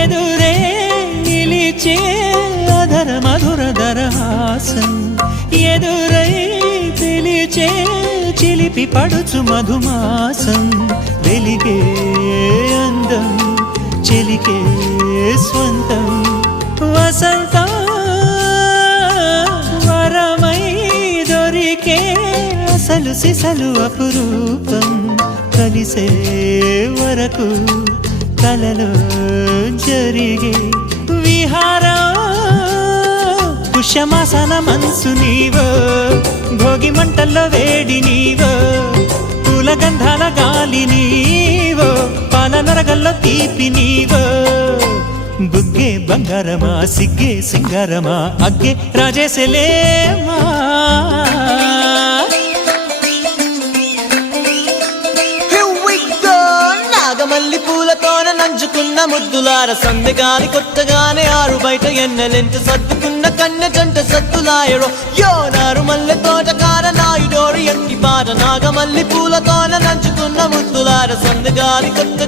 ఎదురే నిలిచే అధర మధుర దరహాసం ఎదురై పిలిచే చిలిపి పడుచు మధుమాసం వెలిగే అందం చెలికే స్వంతం వసంతం వరమై దొరికే అసలు సిసలు అపురూపం కలిసే వరకు కలలో జరిగే విహారం పుష్యమాసన మనసు నీవో భోగి మంటల్లో వేడి నీవో పూల గంధాల గాలి నీవో పాల నరగల్లో తీపి నీవో బుగ్గే బంగారమా సిగ్గే సింగారమా అగ్గే రాజేసలేమా మల్లి పూలతోన నంచుకున్న ముద్దులార సందెగాని కొత్తగానే ఆరు బయట ఎన్నెలెంట సర్దుకున్న కన్నె జంట సత్తులాయరో యోనారు మల్లె తోటకార నాయుడోరు ఎట్టి పాట నాగమల్లి పూలతోన నంచుకున్న ముద్దులార సందెగాని కొత్తగా